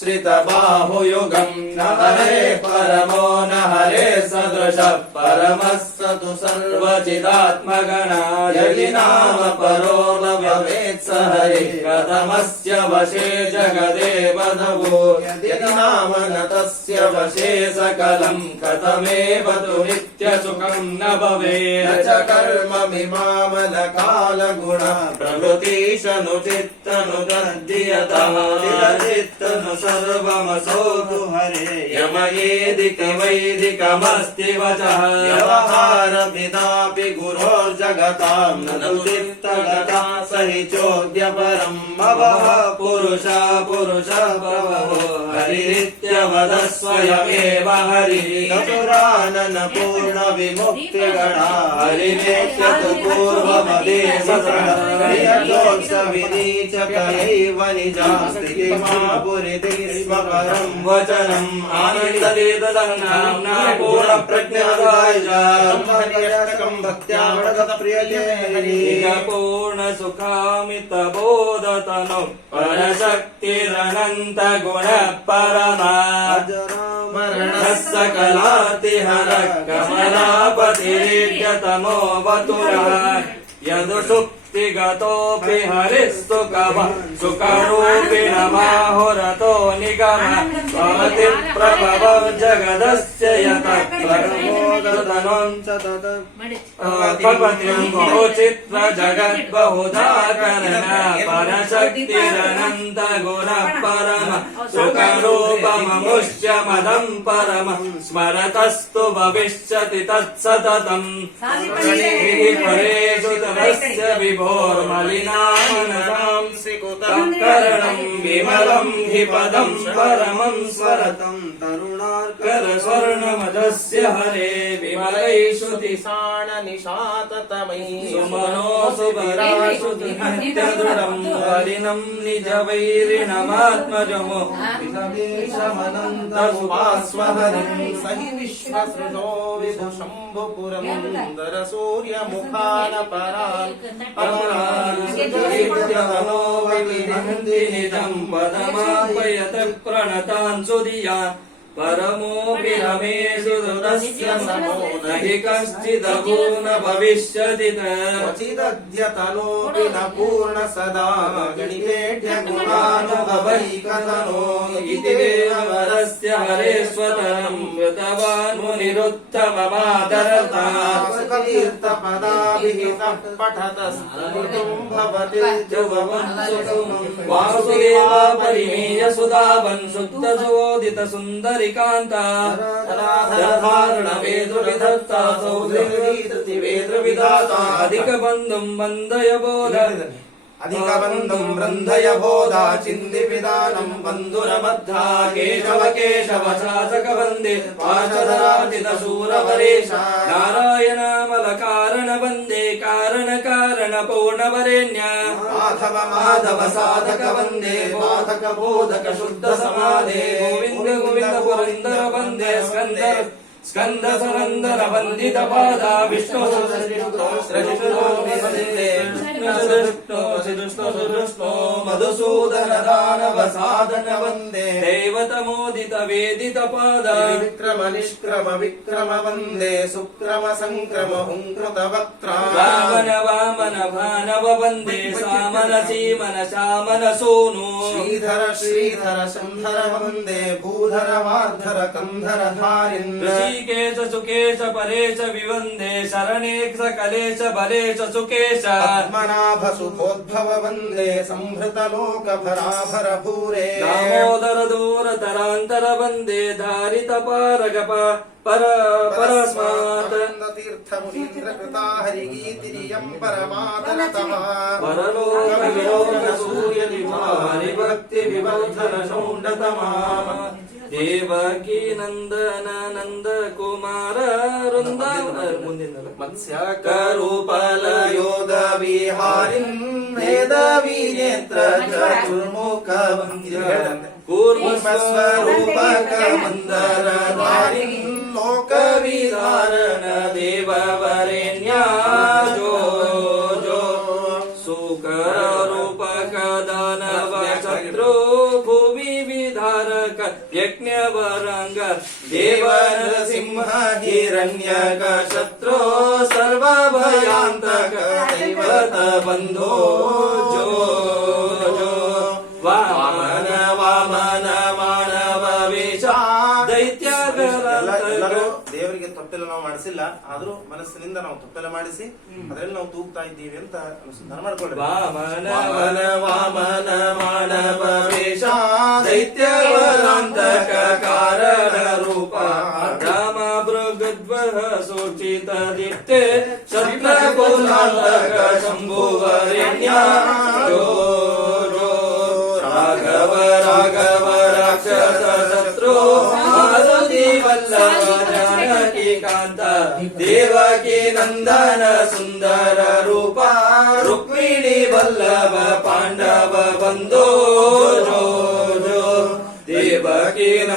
श्रितबाहुयुगम् न हरे परमो न हरे सदृश परमः स तु सर्वचिदात्मगणा यदि नाम परो न भवेत् स हरिः कथमस्य वशे जगदेव दवो यदि नाम न तस्य वशे सकलम् कथमेव तु नित्यसुखम् न भवेत् न च कर्ममिमामलकालगुण प्रभृतीशनुचित्तनुदध्यतः चित्तनु सर्वमसौ तु हरे यमयेदिक वैदिकमस्ति वचः व्यवहारभिदापि गुरोर्जगताम् न चित्तगता स हि चोद्य परम् भवः पुरुष प्रभवो हरिरित्यवदः स्वयमेव हरिः चतुरानन पूर्ण विमुक्तिगणा हरिरेत्यतु पूर्वमदेशोक्ष विनीचकैव निजास्ति मा पुरिति स्म परम् वचनम् आनन्दवेदनाम्ना पूर्णप्रज्ञाय ब्रह्मनिरस्तकम् भक्त्या प्रियते हरिः पूर्णसुखामितबोधतनु परशक्तिरनन्त गुणः परमा मरणः सकलातिहरः कमलापतिरेड्यतमो वतुरः यदुषुप्तिगतोऽपि हरिस्तुकवः सुखरूपिणमाहुरतो निगमः भवति प्रभवं जगदस्य यतः बहुचित्र जगद्बहुधाकरण परशक्तिरनन्त गुणः परम सुखरूपममुष्य मदं परम स्मरतस्तु भविष्यति तत्सततम् परेषु तदस्य विभोर्मलिनामनसां स्वीकृतं करणं विमलं हि पदं परमं स्वरतं तरुणार्कर स्वर्णमदस्य हरे विमलैश्रुतिसाण निशाततमै सुमनो सुभराशुति नित्यदृढं हरिणं निज वैरिणमात्मजमो विषमनन्तमुपास्वहरिं स हि विश्वसृजो विभुशम्भुपुरन्दर सूर्यमुखान परान् अमरान् निजं पदमापयत प्रणतान् सुधिया परमोऽपि रमेषु दुरस्य समो न हि कश्चिदभू न भविष्यति क्वचिदद्यतनोऽपि न पूर्ण सदा गणितेढ्य गुणानुभवैकतनो इति देववरस्य हरेश्वतरम् कृतवान् मुनिरुत्तममादरता तीर्थपदाभिहितः पठतस्तुतिं भवति वासुदेवा परिमेय सुधावन् शुद्धसोदित सुन्दरि कांता धारण वेदविधत्ता वेदविधाता अधिक बंधुं बंधय बोध अधिक बंधुं बंधय बोधा चिन्दिपिदानं बंधुरबद्धा केशव केशव शासक वन्दे पाशधराजित शूरवरेश नारायणामल कारण वन्दे कारण कारण पूर्णवरेण्य माधव माधव साधक वन्दे बाधक बोधक शुद्ध समाधे गोविंद गोविंद पुरंदर वन्दे स्कंदर स्कंद सरंदर वंदित पादा विष्णु मधुसूदन दानव साधन वंदे देवतमोदित वेदित पादा विक्रम निष्क्रम विक्रम वंदे सुक्रम संक्रम हुंकृत वक्त्रा वामन वामन भानव वंदे सामन सीमन शामन सोनु श्रीधर श्रीधर शंधर वंदे भूधर वार्धर कंधर धारिन् केश सुकेश परेश विवन्दे शरणेश कलेश बलेश सुकेश पद्मनाभ सुखोद्भव वन्दे संभृत लोक भराभर भूरे दामोदर दूर तरांतर वन्दे धारित पारगप परस्मात् तीर्थ मुनीन्द्र कृता हरिगीतिरियं परमादनतः परलोक विलोकन सूर्य निभारि भक्ति विवर्धन शौण्डतमा देवकी नंदन नंद कुमार वृंदावन मत्स्यकरूपलयोद विहारिन् वेदवी नेत्र चतुर्मुख वन्द्य कूर्मस्वरूपक मंदर धारिन् लोक विधारण देव वरेण्या जो जो सुकर रूपक दानव शत्रु भुवि विधारण ಯಜ್ಞವರಂಗ ದೇವ ನರಸಿಂಹ ಹಿರಣ್ಯಕ ಶತ್ರು ಸರ್ವಭಯಾಂತಕ ದೈವತ ಬಂಧೋ ಜೋ ಜೋ ವಾಮನ ವಾಮನ ಮಾನವ ವೇಷ ಎಲ್ಲರೂ ದೇವರಿಗೆ ತೊಟ್ಟೆಲ್ಲ ನಾವು ಮಾಡಿಸಿಲ್ಲ, ಆದ್ರೂ ಮನಸ್ಸಿನಿಂದ ನಾವು ತೊಟ್ಟೆಲ್ಲ ಮಾಡಿಸಿ ಅದರಲ್ಲಿ ನಾವು ತೂಗ್ತಾ ಇದ್ದೀವಿ ಅಂತ ಅನುಸಂಧಾನ ಮಾಡ್ಕೊಳ್ಳಿ. ವಾಮನ ವಾಮನ ವಾಮನ ಮಾನವ ವೇಷ ದೈತ್ಯವರಾಂತಕ ಕಾರಣ ರೂಪ ರಾಮ ಭೃಗದ್ವಹ ಸೂಚಿತ ದಿಟ್ಟೆ ಶತ್ರಕುಲಾಂತಕ ಶಂಭುವರೆಣ್ಯ ಜೋ ಜೋ ರಾಘವ ರಾಘವ ರಾಕ್ಷಸ ಶತ್ರು ಮಾರುತಿ ವಲ್ಲಭ ಜಾನಕಿ ಕಾಂತ ದೇವಕಿ ನಂದನ ಸುಂದರ ರೂಪ ರುಕ್ಮಿಣಿ ವಲ್ಲಭ ಪಾಂಡವ ಬಂಧೋ ಜೋ ಜೋ ದೇವಕಿ